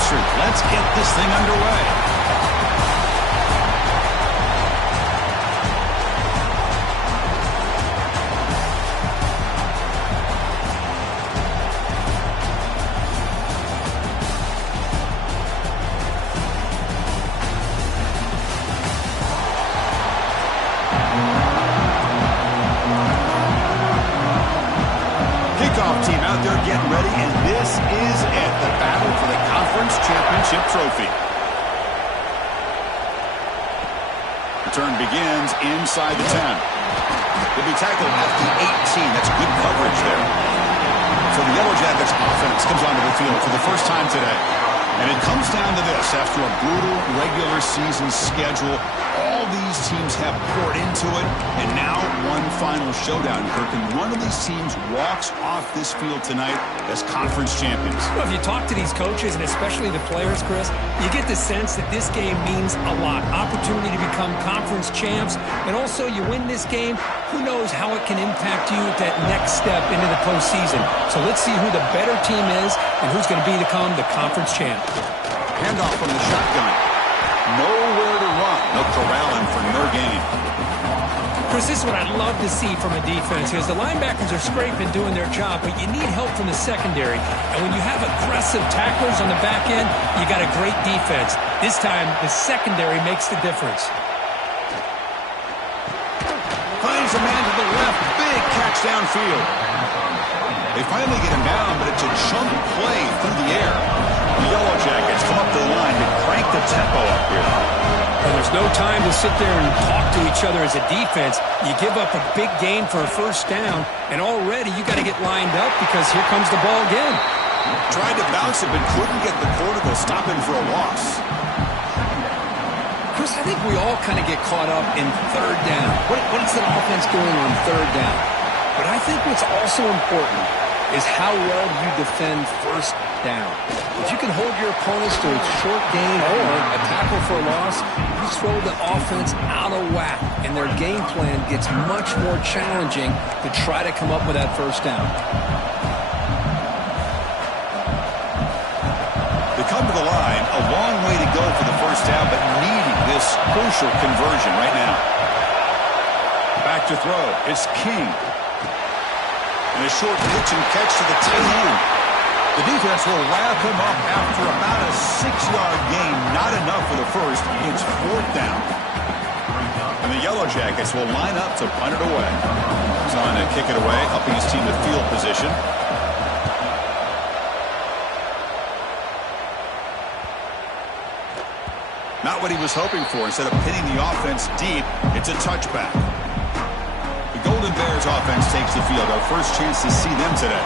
streak. Let's get this thing underway. Team out there getting ready, and this is it, the battle for the conference championship trophy. Return begins inside the 10. He'll be tackled at the 18. That's good coverage there. So the Yellow Jackets offense comes onto the field for the first time today. And it comes down to this. After a brutal regular season schedule, all these teams have poured into it, and now one final showdown, Kirk, and one of these teams walks off this field tonight as conference champions. Well, if you talk to these coaches, and especially the players, Chris, you get the sense that this game means a lot. Opportunity to become conference champs, and also you win this game, who knows how it can impact you at that next step into the postseason. So let's see who the better team is and who's going to become the conference champ. Handoff from the shotgun. Nowhere to run. No corralling for no gain. Chris, this is what I'd love to see from a defense, because the linebackers are scraping, doing their job, but you need help from the secondary. And when you have aggressive tacklers on the back end, you got a great defense. This time, the secondary makes the difference. Finds a man to the left. Big catch downfield. They finally get him down, but it's a chunk play through the air. The Yellow Jackets come up the line to crank the tempo up here. Well, there's no time to sit there and talk to each other as a defense. You give up a big gain for a first down, and already you got to get lined up because here comes the ball again. Tried to bounce it, but couldn't get the corner to stop him for a loss. Chris, I think we all kind of get caught up in third down. What is the offense doing on third down? But I think what's also important is how well you defend first down. If you can hold your opponents to a short gain or a tackle for a loss, you throw the offense out of whack, and their game plan gets much more challenging to try to come up with that first down. They come to the line, a long way to go for the first down, but needing this crucial conversion right now. Back to throw. It's King. And a short pitch and catch to the tight end. The defense will wrap him up after about a 6-yard gain. Not enough for the first. It's fourth down. And the Yellow Jackets will line up to punt it away. He's on to kick it away, helping his team with field position. Not what he was hoping for. Instead of pinning the offense deep, it's a touchback. The Golden Bears offense takes the field. Our first chance to see them today.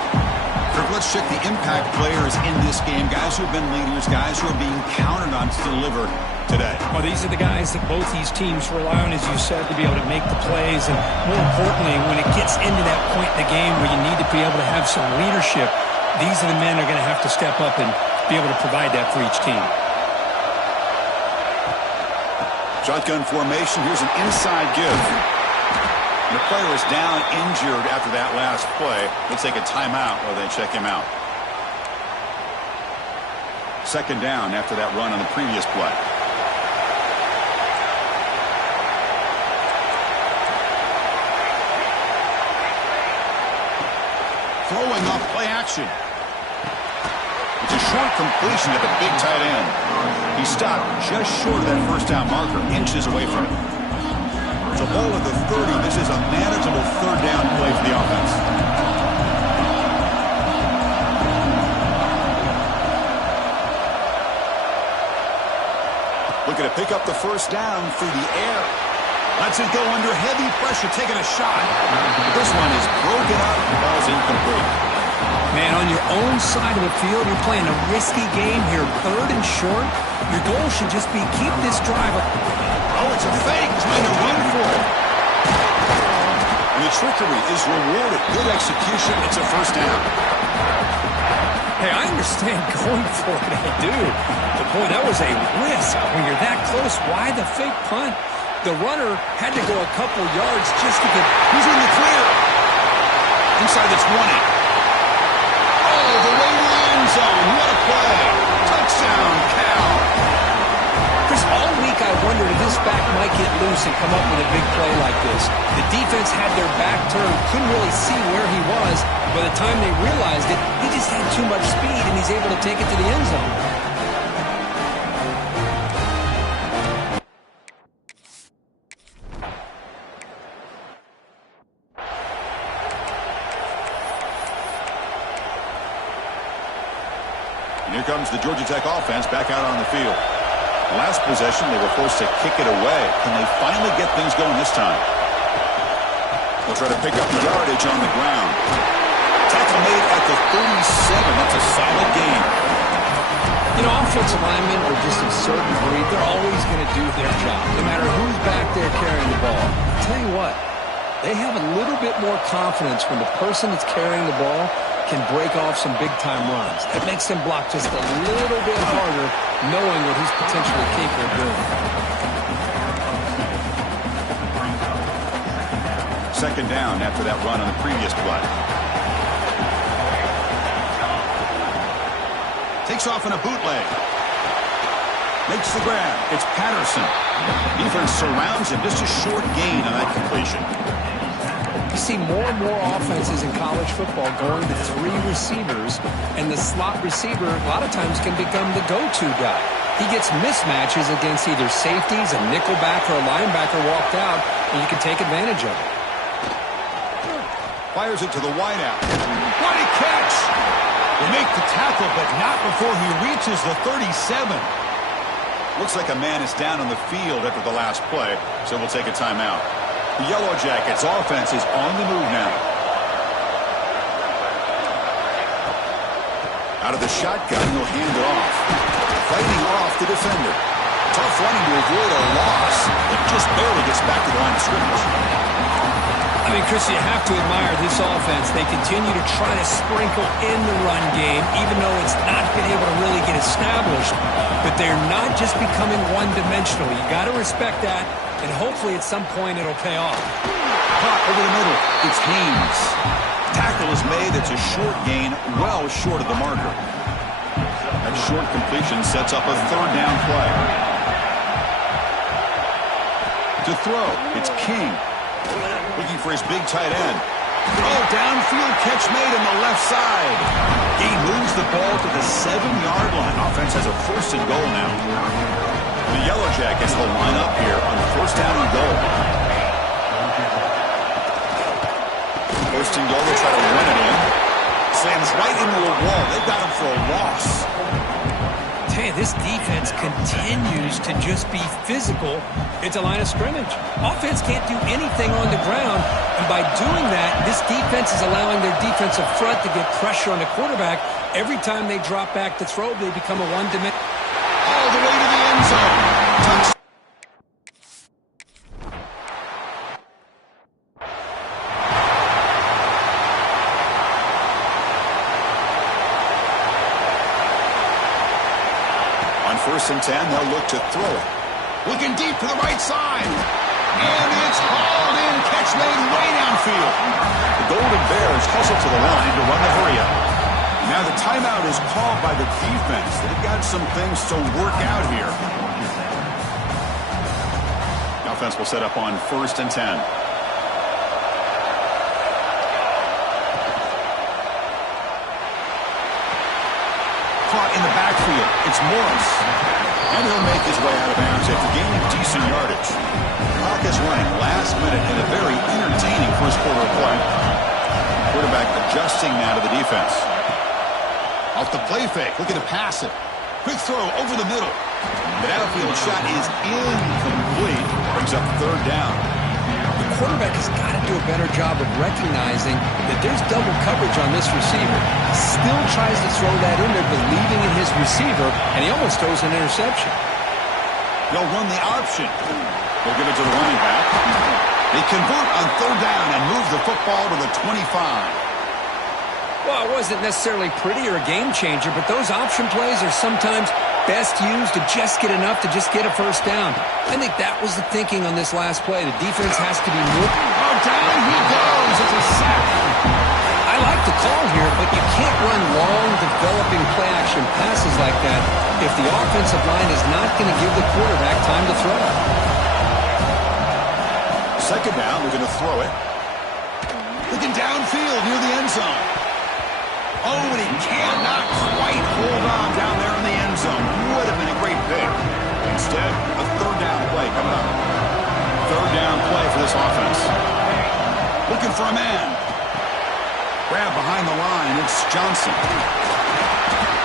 Kirk, let's check the impact players in this game. Guys who have been leaders, guys who are being counted on to deliver today. Well, these are the guys that both these teams rely on, as you said, to be able to make the plays. And more importantly, when it gets into that point in the game where you need to be able to have some leadership, these are the men that are going to have to step up and be able to provide that for each team. Shotgun formation. Here's an inside give. The player is down injured after that last play. They'll take a timeout while they check him out. Second down after that run on the previous play. Throwing off play action. It's a short completion at the big tight end. He stopped just short of that first down marker, inches away from it. It's a ball at the 30. This is a manageable third down play for the offense. Looking to pick up the first down through the air. Lets it go under heavy pressure, taking a shot. This one is broken up. The ball's incomplete. Man, on your own side of the field, you're playing a risky game here. Third and short. Your goal should just be keep this drive up. Oh, it's a fake. Trying to run for it. And the trickery is rewarded. Good execution. It's a first down. Hey, I understand going for it. I do. But, boy, that was a risk. When you're that close, why the fake punt? The runner had to go a couple yards just to get... He's in the clear. Inside the 20. Oh, the way to the end zone. What a play. Touchdown, get loose and come up with a big play like this. The defense had their back turned, couldn't really see where he was. By the time they realized it, he just had too much speed, and he's able to take it to the end zone. Here comes the Georgia Tech offense back out on the field. Last possession, they were forced to kick it away. Can they finally get things going this time? They'll try to pick up the yardage on the ground. Tackle made at the 37. That's a solid gain. You know, offensive linemen are just a certain breed. They're always going to do their job, no matter who's back there carrying the ball. I'll tell you what, they have a little bit more confidence when the person that's carrying the ball can break off some big-time runs. That makes them block just a little bit harder, knowing what he's potentially capable of doing. Second down after that run on the previous play. Takes off in a bootleg. Makes the grab. It's Patterson. Defense surrounds him. Just a short gain on that completion. You see more and more offenses in college football going to 3 receivers, and the slot receiver a lot of times can become the go-to guy. He gets mismatches against either safeties, a nickelback, or a linebacker walked out, and you can take advantage of it. Fires it to the wideout. What a catch! They make the tackle, but not before he reaches the 37. Looks like a man is down on the field after the last play, so we'll take a timeout. The Yellow Jackets offense is on the move now. Out of the shotgun, he'll hand it off. Fighting off the defender. Tough running to avoid a loss. It just barely gets back to the line of scrimmage. I mean, Chris, you have to admire this offense. They continue to try to sprinkle in the run game, even though it's not been able to really get established. But they're not just becoming one-dimensional. You got to respect that, and hopefully at some point it'll pay off. Caught over the middle. It's Haynes. Tackle is made. It's a short gain, well short of the marker. That short completion sets up a third down play. To throw, it's King. Looking for his big tight end. Oh, downfield catch made on the left side. He moves the ball to the 7-yard line. Offense has a 1st and goal now. The Yellow Jackets will line up here on 1st down and goal. 1st and goal, they try to run it in. Slams right into a wall. They've got him for a loss. Hey, this defense continues to just be physical at the line of scrimmage. Offense can't do anything on the ground, and by doing that, this defense is allowing their defensive front to get pressure on the quarterback. Every time they drop back to throw, they become a one-dimensional. All the way to the end zone. Touchdown. On 1st and 10, they'll look to throw it. Looking deep to the right side. And it's hauled in. Catch made way downfield. The Golden Bears hustle to the line to run the hurry-up. Now the timeout is called by the defense. They've got some things to work out here. The offense will set up on 1st and 10. Caught in the backfield. It's Morris. And he'll make his way out of bounds after gaining decent yardage. Clock is running last minute in a very entertaining first quarter of play. Quarterback adjusting now to the defense. Off the play fake, looking to pass it. Quick throw over the middle. The outfield shot is incomplete. Brings up 3rd down. The quarterback has got to do a better job of recognizing that there's double coverage on this receiver. He still tries to throw that in there, believing in his receiver, and he almost throws an interception. They'll run the option. They'll give it to the running back. They convert on 3rd down and move the football to the 25. Well, it wasn't necessarily pretty or a game changer, but those option plays are sometimes best used to just get enough to just get a 1st down. I think that was the thinking on this last play. The defense has to be more. Oh, down he goes. It's a sack. I like the call here, but you can't run long, developing play-action passes like that if the offensive line is not going to give the quarterback time to throw. second down, we're going to throw it. Looking downfield near the end zone. Oh, and he cannot quite hold on down there in the end zone. Would have been a great pick. Instead, a third down play coming up. Third down play for this offense. Looking for a man. Grab behind the line. It's Johnson.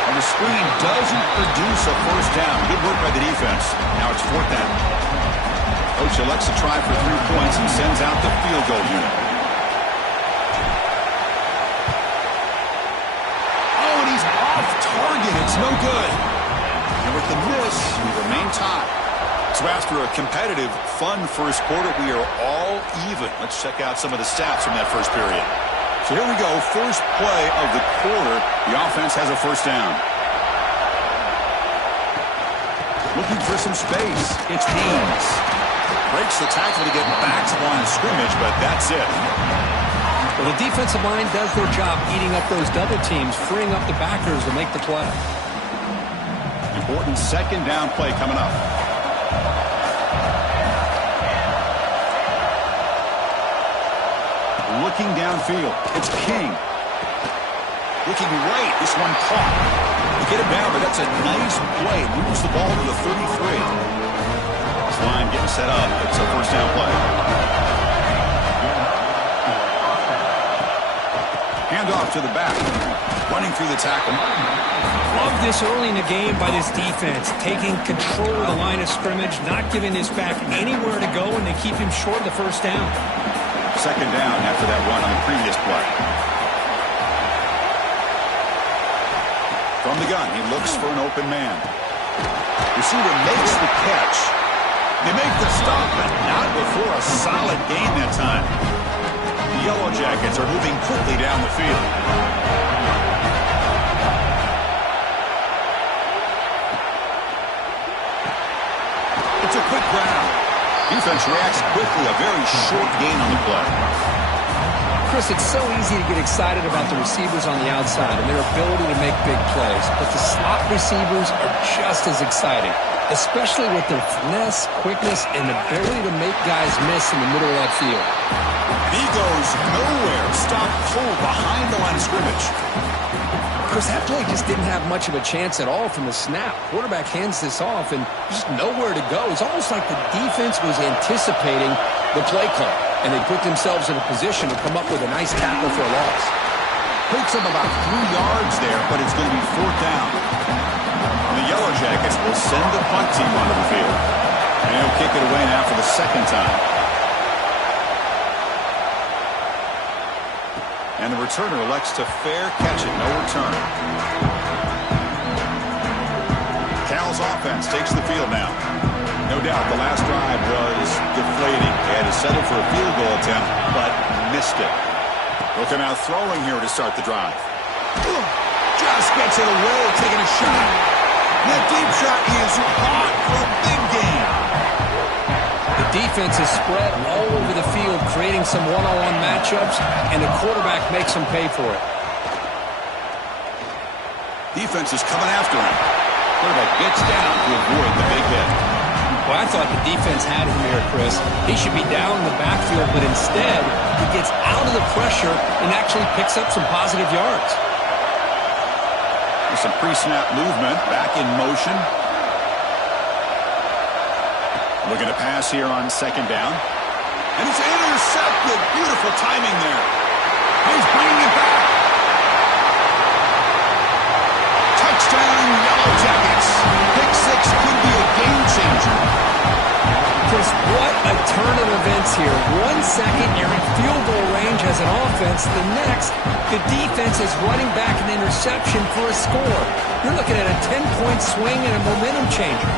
And the screen doesn't produce a first down. Good work by the defense. Now it's fourth down. Coach elects to try for 3 points and sends out the field goal unit. Oh, and he's off target. It's no good. And with the miss, we remain tied. So after a competitive, fun first quarter, we are all even. Let's check out some of the stats from that first period. So here we go, first play of the quarter. The offense has a first down. Looking for some space. It's Haynes. Breaks the tackle to get back to the line of scrimmage, but that's it. Well, the defensive line does their job eating up those double teams, freeing up the backers to make the play. Important second down play coming up. Looking downfield. It's King. Looking right. This one caught. You get it down, but that's a nice play. Moves the ball to the 33. This line getting set up. It's a first down play. Hand off to the back. Running through the tackle. Love this early in the game by this defense. Taking control of the line of scrimmage, not giving his back anywhere to go, and they keep him short of the first down. Second down after that run on the previous play. From the gun, he looks for an open man. Receiver makes the catch. They make the stop, but not before a solid gain that time. The Yellow Jackets are moving quickly down the field. It's a quick grab. Defense reacts quickly. A very short gain on the play. Chris, it's so easy to get excited about the receivers on the outside and their ability to make big plays, but the slot receivers are just as exciting, especially with their finesse, quickness, and ability to make guys miss in the middle of that field. He goes nowhere. Stop cold behind the line of scrimmage. Chris, that play just didn't have much of a chance at all from the snap. Quarterback hands this off and just nowhere to go. It's almost like the defense was anticipating the play call, and they put themselves in a position to come up with a nice tackle for a loss. Picks up about 3 yards there, but it's going to be fourth down. And the Yellow Jackets will send the punt team onto the field. And he'll kick it away now for the second time. And the returner elects to fair catch it, no return. Cal's offense takes the field now. No doubt the last drive was deflating. They had to settle for a field goal attempt, but missed it. Looking out throwing here to start the drive. Just gets it away, taking a shot. That deep shot is hot for a big game. The defense is spread all over the field, creating some one-on-one matchups, and the quarterback makes them pay for it. Defense is coming after him. Quarterback gets down to avoid the big hit. Well, I thought the defense had him here, Chris. He should be down in the backfield, but instead, he gets out of the pressure and actually picks up some positive yards. There's some pre-snap movement, back in motion. Looking to pass here on second down. And it's intercepted. Beautiful timing there. He's bringing it back. Touchdown, Yellow Jackets. Pick 6 could be a game changer. Chris, what a turn of events here. 1 second, you're in field goal range as an offense. The next, the defense is running back an interception for a score. You're looking at a 10-point swing and a momentum changer.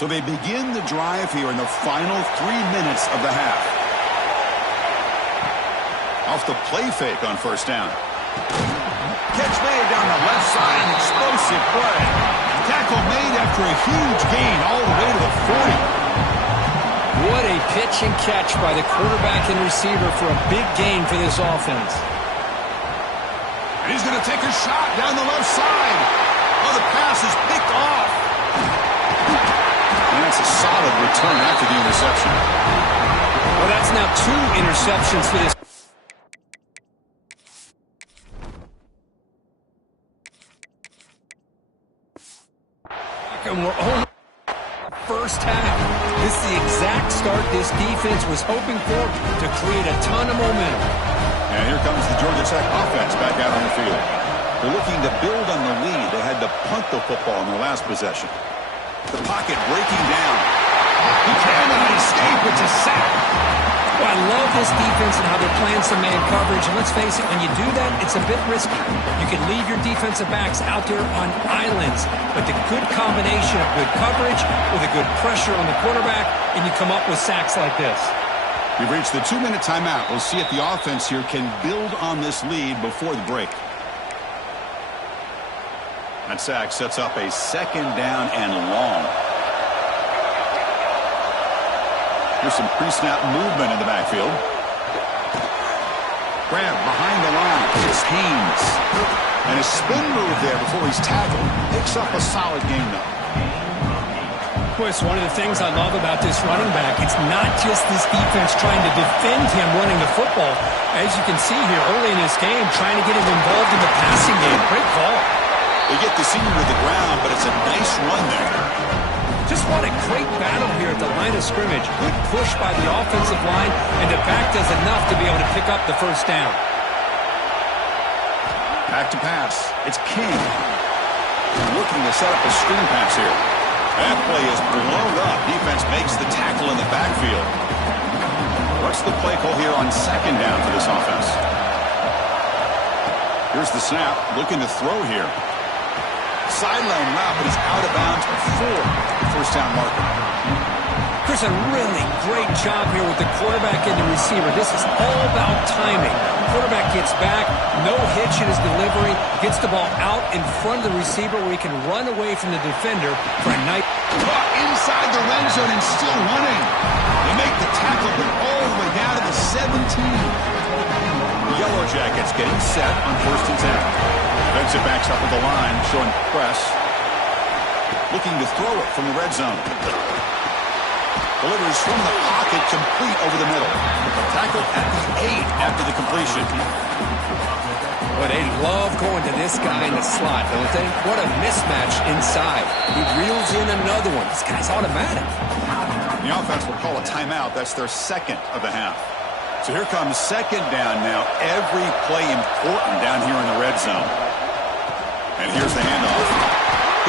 So they begin the drive here in the final 3 minutes of the half. Off the play fake on first down. Catch made down the left side, an explosive play. Tackle made after a huge gain all the way to the 40. What a pitch and catch by the quarterback and receiver for a big gain for this offense. And he's going to take a shot down the left side. Oh, the pass is picked off. And that's a solid return after the interception. Well, that's now 2 interceptions for this. And we're on first half. This is the exact start this defense was hoping for to create a ton of momentum. And here comes the Georgia Tech offense back out on the field. They're looking to build on the lead. They had to punt the football in their last possession. The pocket breaking down. He cannot escape. It's a sack. Well, I love this defense and how they're playing some man coverage. And let's face it, when you do that, it's a bit risky. You can leave your defensive backs out there on islands. But the good combination of good coverage with a good pressure on the quarterback, and you come up with sacks like this. We've reached the 2-minute timeout. We'll see if the offense here can build on this lead before the break. That sack sets up a second down and long. Here's some pre-snap movement in the backfield. Grab behind the line. It's Haynes. And a spin move there before he's tackled. Picks up a solid game, though. Of course, one of the things I love about this running back, it's not just this defense trying to defend him running the football. As you can see here early in this game, trying to get him involved in the passing game. Great call. They get the senior to the ground, but it's a nice run there. Just what a great battle here at the line of scrimmage. Good push by the offensive line, and the back does enough to be able to pick up the first down. Back to pass. It's King. Looking to set up a screen pass here. That play is blown up. Defense makes the tackle in the backfield. What's the play call here on second down for this offense? Here's the snap. Looking to throw here. Sideline route, but he's out of bounds for the first down marker. Chris, a really great job here with the quarterback and the receiver. This is all about timing. Quarterback gets back, no hitch in his delivery, gets the ball out in front of the receiver where he can run away from the defender for a nice... Caught inside the red zone and still running. They make the tackle, but all the way down to the 17. The Yellow Jackets getting set on 1st and 10. Defensive backs up at the line, showing press. Looking to throw it from the red zone. Delivers from the pocket, complete over the middle. Tackled at the 8 after the completion. Well, they love going to this guy in the slot, don't they? What a mismatch inside. He reels in another one. This guy's automatic. The offense will call a timeout. That's their second of the half. So here comes second down now. Every play important down here in the red zone. And here's the handoff.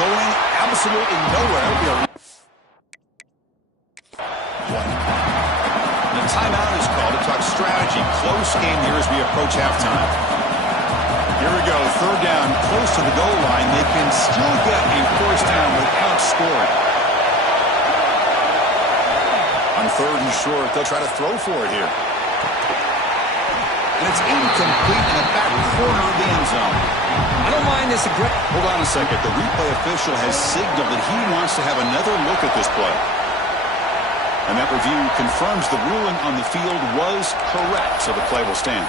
Going absolutely nowhere. That'll be a... The timeout is called to talk strategy. Close game here as we approach halftime. Here we go. Third down, close to the goal line. They can still get a first down without scoring. On 3rd and short, they'll try to throw for it here. And it's incomplete in the back corner of the end zone. I don't mind this aggressive. Hold on a second. The replay official has signaled that he wants to have another look at this play. And that review confirms the ruling on the field was correct, so the play will stand.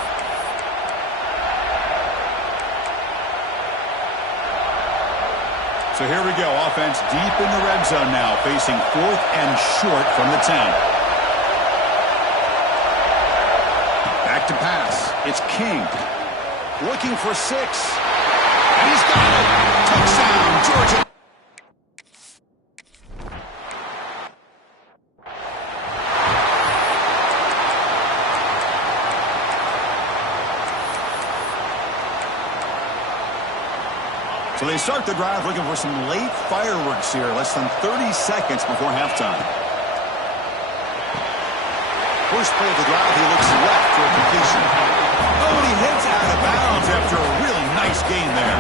So here we go. Offense deep in the red zone now, facing 4th and short from the 10. Back to pass. It's King. Looking for 6. And he's got it. Touchdown, Georgia. So they start the drive looking for some late fireworks here, less than 30 seconds before halftime. First play of the drive, he looks left for a completion. Oh, and he heads out of bounds after a really nice gain there.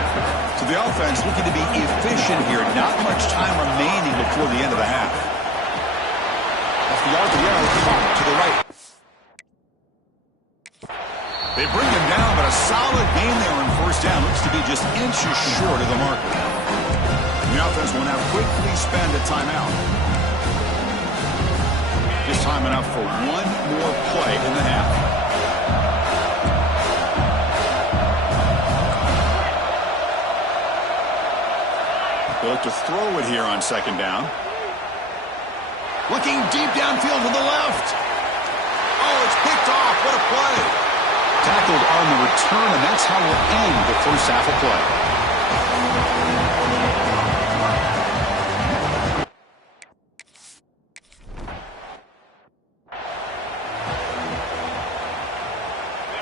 So the offense looking to be efficient here. Not much time remaining before the end of the half. Off the RPO, caught to the right. They bring him down, but a solid gain there on first down. Looks to be just inches short of the marker. The offense will now quickly spend a timeout. Just time enough for one more play in the half. They look to throw it here on second down. Looking deep downfield to the left. Oh, it's picked off. What a play. Tackled on the return, and that's how we'll end the first half of play.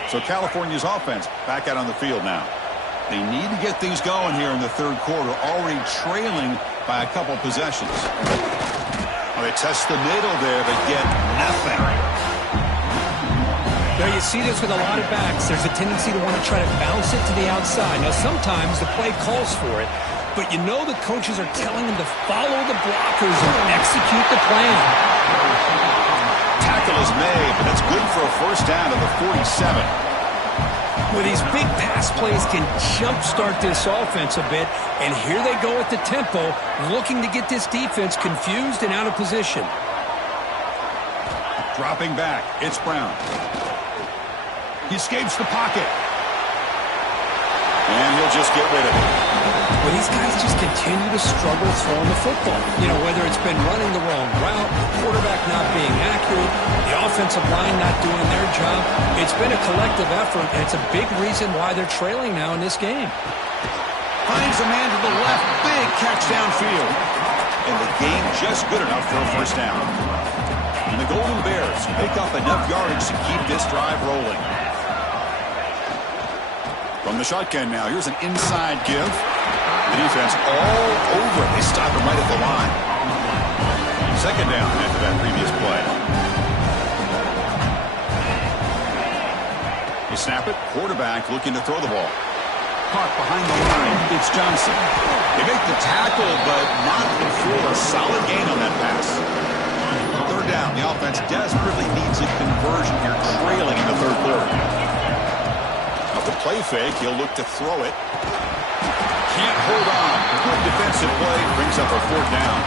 So California's offense back out on the field now. They need to get things going here in the third quarter, already trailing by a couple possessions. Well, they test the middle there, but get nothing. Now, you see this with a lot of backs. There's a tendency to want to try to bounce it to the outside. Now, sometimes the play calls for it, but you know the coaches are telling them to follow the blockers and execute the plan. Tackle is made, but that's good for a first down to the 47. Well, these big pass plays can jumpstart this offense a bit, and here they go at the tempo, looking to get this defense confused and out of position. Dropping back, it's Brown. He escapes the pocket. And he'll just get rid of it. Well, these guys just continue to struggle throwing the football. You know, whether it's been running the wrong route, the quarterback not being accurate, the offensive line not doing their job. It's been a collective effort, and it's a big reason why they're trailing now in this game. Finds a man to the left. Big catch downfield. And the game just good enough for a first down. And the Golden Bears pick up enough yardage to keep this drive rolling. From the shotgun now, here's an inside give. The defense all over it. They stop him right at the line. Second down after that previous play. They snap it. Quarterback looking to throw the ball. Caught behind the line. It's Johnson. They make the tackle, but not before a solid gain on that pass. Third down. The offense desperately needs a conversion here, trailing in the third quarter. Off the play fake, he'll look to throw it. Can't hold on. Good defensive play. Brings up a fourth down.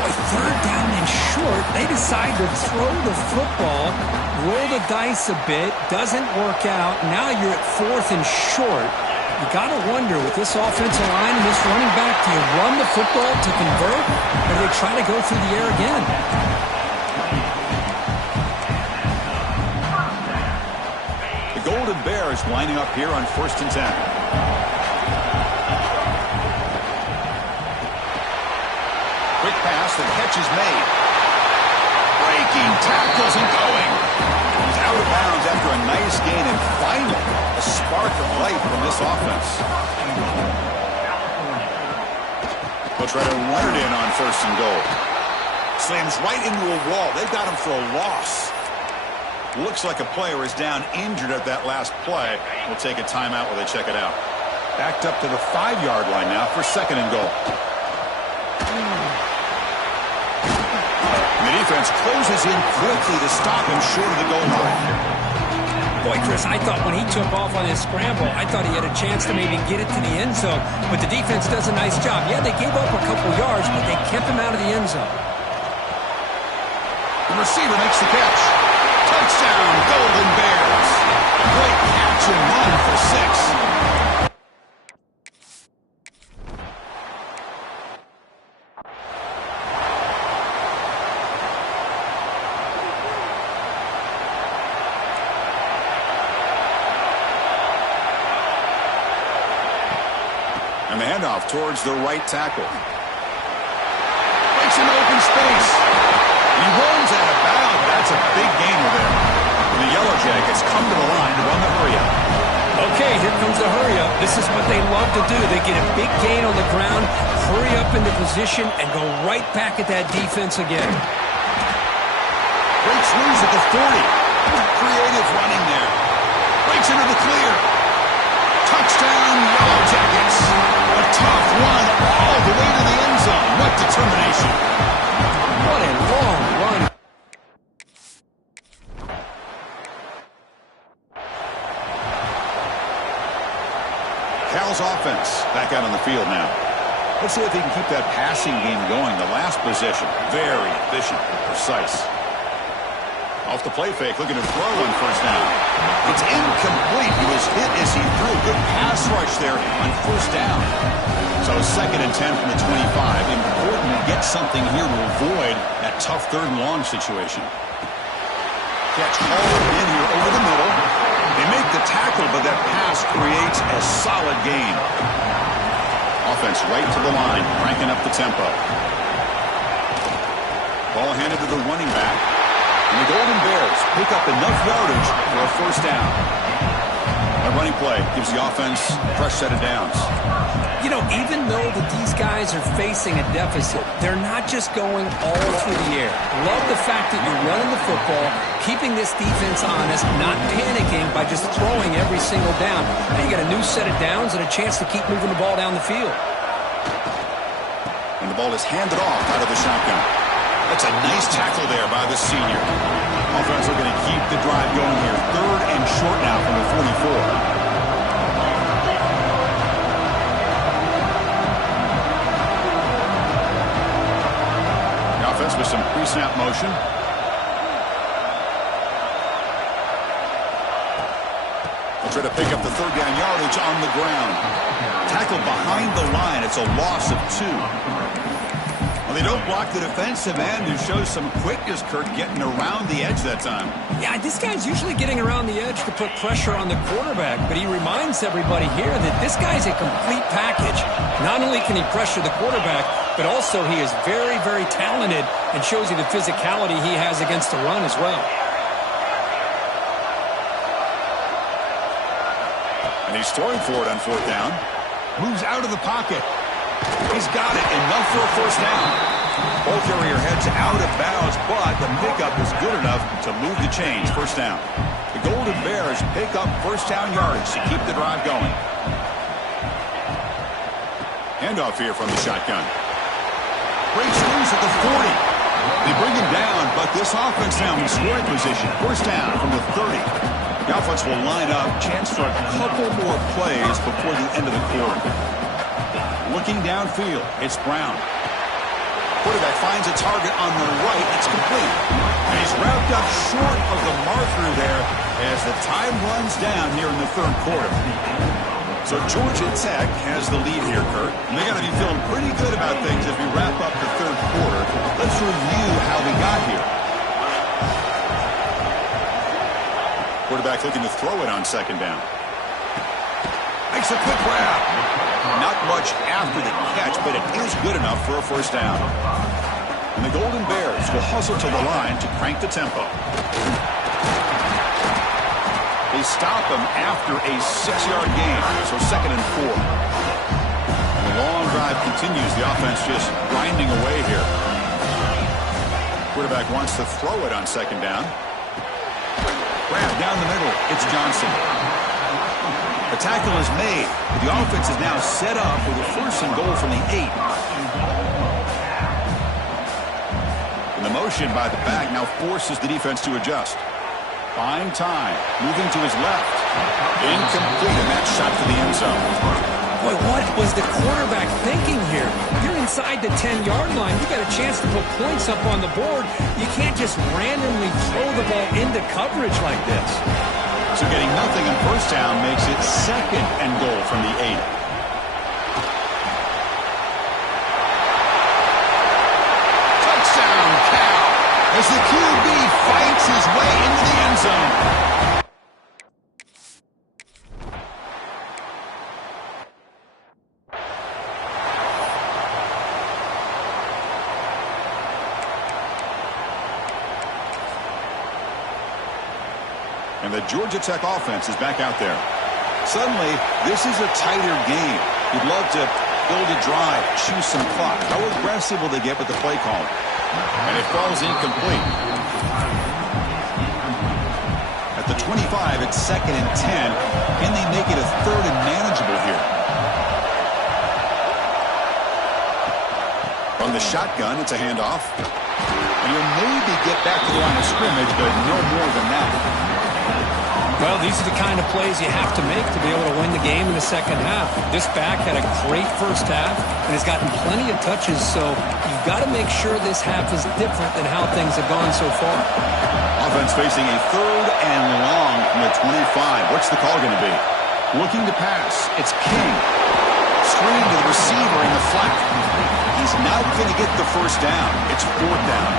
Boy, third down and short. They decide to throw the football, roll the dice a bit. Doesn't work out. Now you're at fourth and short. You got to wonder, with this offensive line and this running back, do you run the football to convert, or do they try to go through the air again? The Golden Bears lining up here on 1st and 10. Quick pass, the catch is made. Breaking tackles and going. He's out of bounds after a nice gain, and finally a spark of light from this offense. They'll try to run it in on 1st and goal. Slams right into a wall. They've got him for a loss. Looks like a player is down injured at that last play. We'll take a timeout while they check it out. Backed up to the 5-yard line now for 2nd and goal. The defense closes in quickly to stop him short of the goal line. Boy, Chris, I thought when he took off on his scramble, I thought he had a chance to maybe get it to the end zone. But the defense does a nice job. Yeah, they gave up a couple yards, but they kept him out of the end zone. The receiver makes the catch. Touchdown, Golden Bears. Great catch and run for 6. And the handoff towards the right tackle. Breaks into open space. He runs out of bounds. That's a big gainer there. The Yellow Jackets come to the line to run the hurry-up. Okay, here comes the hurry-up. This is what they love to do. They get a big gain on the ground, hurry up into position, and go right back at that defense again. Breaks loose at the 40. Creative running there. Breaks into the clear. Touchdown, Yellow Jackets. A tough run all the way to the end zone. What determination. What a long run. Bengals offense back out on the field now. Let's see if they can keep that passing game going. The last possession, very efficient and precise. Off the play fake, looking to throw on first down. It's incomplete. He was hit as he threw. Good pass rush there on first down. So 2nd and 10 from the 25. Important to get something here to avoid that tough 3rd and long situation. Catch hauled in here over the middle. They make the tackle, but that pass creates a solid gain. Offense right to the line, cranking up the tempo. Ball handed to the running back. And the Golden Bears pick up enough yardage for a first down. A running play gives the offense a fresh set of downs. You know, even though that these guys are facing a deficit, they're not just going all through the air. Love the fact that you're running the football, keeping this defense honest, not panicking by just throwing every single down. Now you got a new set of downs and a chance to keep moving the ball down the field. And the ball is handed off out of the shotgun. That's a nice tackle there by the senior. Offense looking to keep the drive going here. 3rd and short now from the 44. With some pre-snap motion. They'll try to pick up the 3rd down yardage on the ground. Tackled behind the line. It's a loss of 2. Well, they don't block the defensive end, who shows some quickness, Kirk, getting around the edge that time. Yeah, this guy's usually getting around the edge to put pressure on the quarterback, but he reminds everybody here that this guy's a complete package. Not only can he pressure the quarterback, but also he is very, very talented and shows you the physicality he has against the run as well. And he's throwing for it on 4th down. Moves out of the pocket. He's got it. Enough for a first down. Ball carrier heads out of bounds, but the pickup is good enough to move the chains. First down. The Golden Bears pick up first down yardage to keep the drive going. Handoff here from the shotgun. Breaks loose at the 40. They bring him down, but this offense now in scoring position. First down from the 30. The offense will line up. Chance for a couple more plays before the end of the quarter. Looking downfield, it's Brown. Quarterback finds a target on the right. It's complete. And he's wrapped up short of the marker there as the time runs down here in the 3rd quarter. So Georgia Tech has the lead here, Kurt. And they got to be feeling pretty good about things as we wrap up the 3rd quarter. Let's review how we got here. Quarterback looking to throw it on 2nd down. Makes a quick grab. Not much after the catch, but it is good enough for a first down. And the Golden Bears will hustle to the line to crank the tempo. They stop him after a 6-yard gain, so 2nd and 4. And the long drive continues. The offense just grinding away here. Quarterback wants to throw it on 2nd down. Grab down the middle. It's Johnson. The tackle is made. The offense is now set up with a 1st and goal from the 8. And the motion by the back now forces the defense to adjust. Buying time. Moving to his left. Incomplete, and that shot to the end zone. Boy, what was the quarterback thinking here? You're inside the 10-yard line. You got a chance to put points up on the board. You can't just randomly throw the ball into coverage like this. So getting nothing on first down makes it 2nd and goal from the 8. Touchdown, Cal, as the QB fights his way into the end zone. And the Georgia Tech offense is back out there. Suddenly, this is a tighter game. You'd love to build a drive, choose some clock. How aggressive will they get with the play call? And it falls incomplete. At the 25, it's 2nd and 10. Can they make it a 3rd and manageable here? From the shotgun, it's a handoff. And you'll maybe get back to the line of scrimmage, but no more than that. Well, these are the kind of plays you have to make to be able to win the game in the second half. This back had a great first half and has gotten plenty of touches, so you've got to make sure this half is different than how things have gone so far. Offense facing a 3rd and long from the 25. What's the call going to be? Looking to pass. It's King. Screen to the receiver in the flat. He's not going to get the first down. It's 4th down.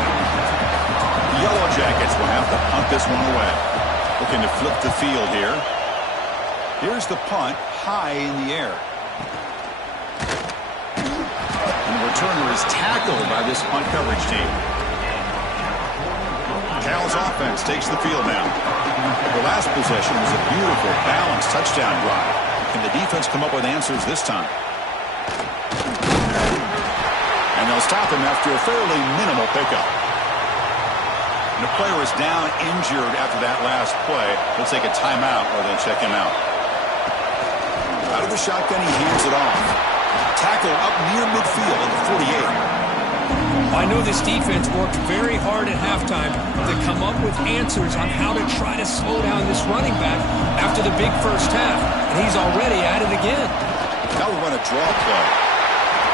The Yellow Jackets will have to punt this one away. Looking to flip the field here. Here's the punt, high in the air. And the returner is tackled by this punt coverage team. Cal's offense takes the field now. The last possession was a beautiful, balanced touchdown drive. Can the defense come up with answers this time? And they'll stop him after a fairly minimal pickup. And the player is down injured after that last play. They'll take a timeout or they'll check him out. Out of the shotgun, he hands it off. Tackle up near midfield at the 48. I know this defense worked very hard at halftime to come up with answers on how to try to slow down this running back after the big first half, and he's already at it again. Now we run a draw play,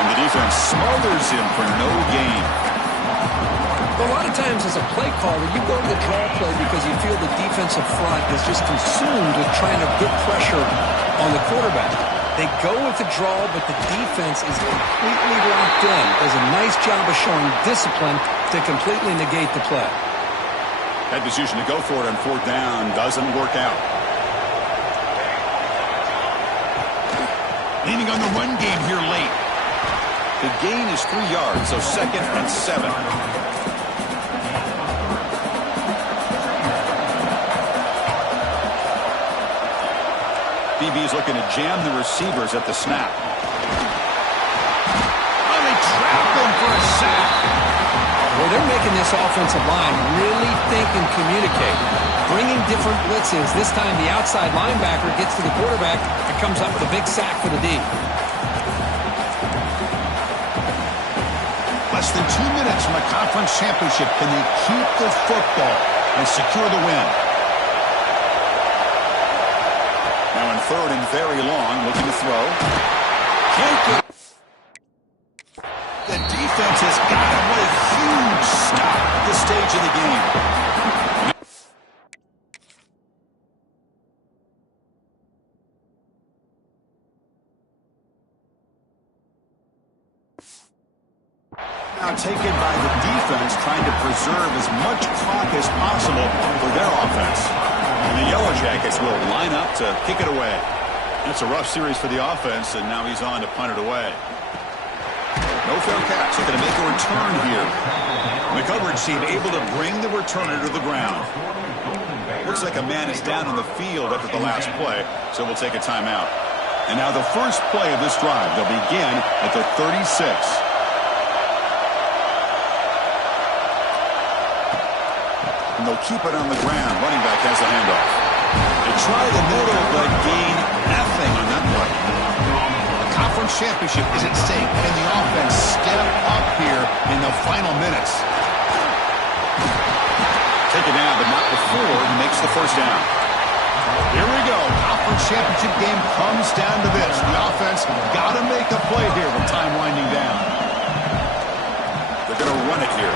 and the defense smothers him for no gain. A lot of times as a play caller, you go to the draw play because you feel the defensive front is just consumed with trying to get pressure on the quarterback. They go with the draw, but the defense is completely locked in. Does a nice job of showing discipline to completely negate the play. That decision to go for it on 4th down doesn't work out. Leaning on the run game here late. The gain is 3 yards, so 2nd and 7. DB's looking to jam the receivers at the snap. Oh, they trap him for a sack. Well, they're making this offensive line really think and communicate. Bringing different blitzes. This time the outside linebacker gets to the quarterback and comes up with a big sack for the D. Less than 2 minutes from a conference championship. Can they keep the football and secure the win? Now in 3rd and very long, looking to throw. Can't get. The defense has got him. What a huge stop at this stage of the game. Now taken by the defense, trying to preserve as much clock as possible for their offense. And the Yellow Jackets will line up to kick it away. It's a rough series for the offense, and now he's on to punt it away. No fair catch. They're going to make a return here. The coverage team able to bring the returner to the ground. Looks like a man is down on the field after the last play, so we'll take a timeout. And now the first play of this drive. They'll begin at the 36. And they'll keep it on the ground. Running back has the handoff. They try the middle, but gain nothing on that play. The conference championship is at stake. Can the offense step up here in the final minutes? Taken down, but not before he makes the first down. Here we go. Conference championship game comes down to this. The offense got to make a play here with time winding down. They're going to run it here.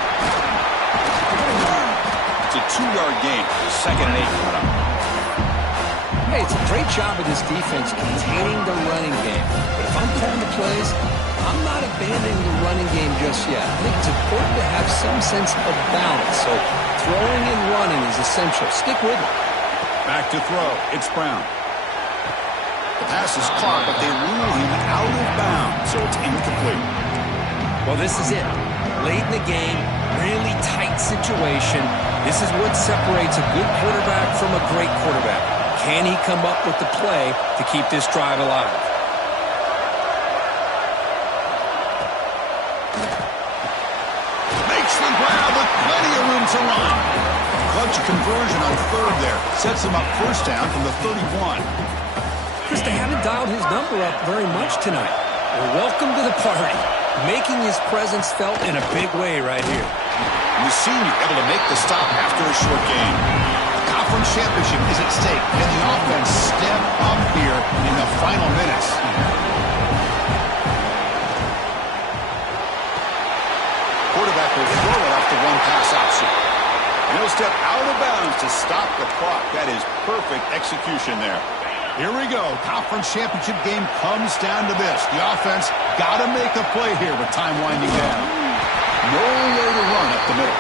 It's a 2-yard gain. 2nd and 8 coming up. Hey, it's a great job of this defense containing the running game. But if I'm calling the plays, I'm not abandoning the running game just yet. I think it's important to have some sense of balance. So throwing and running is essential. Stick with it. Back to throw. It's Brown. The pass is caught, but they rule him out of bounds, so it's incomplete. Well, this is it. Late in the game, really tight situation. This is what separates a good quarterback from a great quarterback. Can he come up with the play to keep this drive alive? Makes the grab with plenty of room to run. Clutch conversion on 3rd there. Sets him up first down from the 31. Chris, they haven't dialed his number up very much tonight. Well, welcome to the party. Making his presence felt in a big way right here. And the senior able to make the stop after a short game. The conference championship is at stake. Can the offense step up here in the final minutes? Quarterback will throw it off the one-pass option. And he'll step out of bounds to stop the clock. That is perfect execution there. Here we go. Conference championship game comes down to this. The offense got to make a play here with time winding down. No way to run up the middle.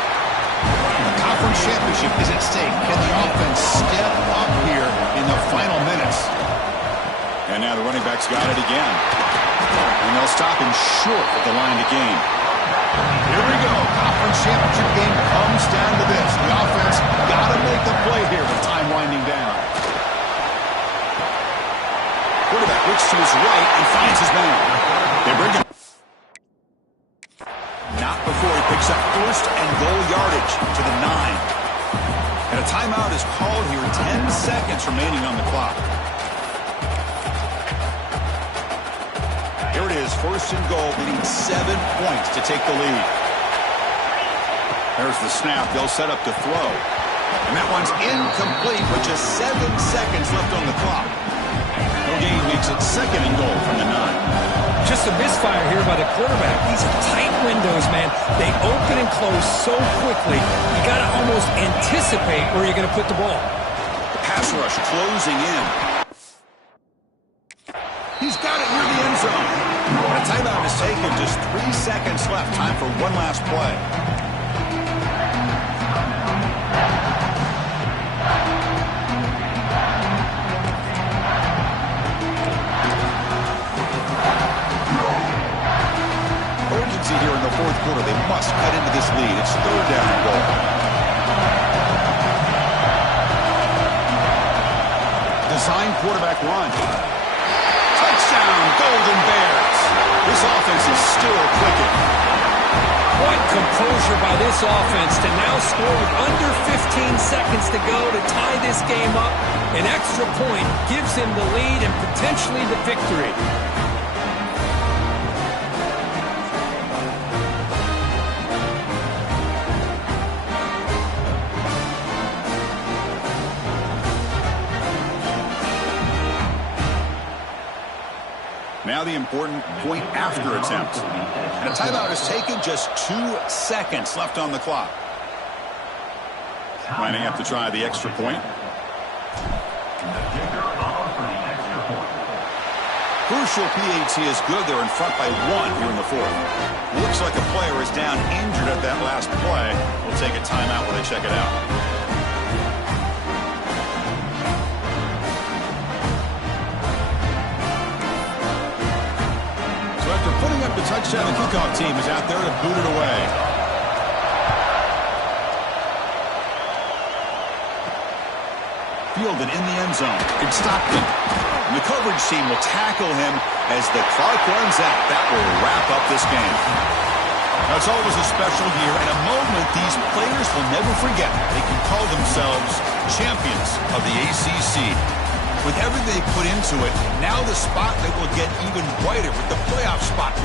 The conference championship is at stake. Can the offense step up here in the final minutes? And now the running back's got it again. And they'll stop him short at the line to gain. Here we go. Conference championship game comes down to this. The offense got to make a play here with time winding down. Quarterback looks to his right and finds his man. They bring him. Not before he picks up first and goal yardage to the 9. And a timeout is called here. 10 seconds remaining on the clock. Here it is, first and goal. They need 7 points to take the lead. There's the snap. They'll set up to throw. And that one's incomplete with just 7 seconds left on the clock. No gain makes it second and goal from the 9. Just a misfire here by the quarterback. These are tight windows, man. They open and close so quickly. You got to almost anticipate where you're going to put the ball. The pass rush closing in. He's got it near the end zone. And a timeout is taken. Just 3 seconds left. Time for one last play. Urgency here in the fourth quarter. They must cut into this lead. It's third down and goal. Design quarterback run. Touchdown, Golden Bears. This offense is still clicking. What composure by this offense to now score with under 15 seconds to go to tie this game up. An extra point gives him the lead and potentially the victory. Now the important point after attempt. And a timeout is taken, just 2 seconds left on the clock. Lining up to try the extra point. Crucial PAT is good. They're in front by 1 here in the fourth. Looks like a player is down injured at that last play. We'll take a timeout while they check it out. Putting up the touchdown, the kickoff team is out there to boot it away. Fielded in the end zone. It's Stockton. And the coverage team will tackle him as the clock runs out. That will wrap up this game. Now, it's always a special year and a moment these players will never forget. They can call themselves champions of the ACC. With everything they put into it, now the spotlight will get even brighter with the playoff spot.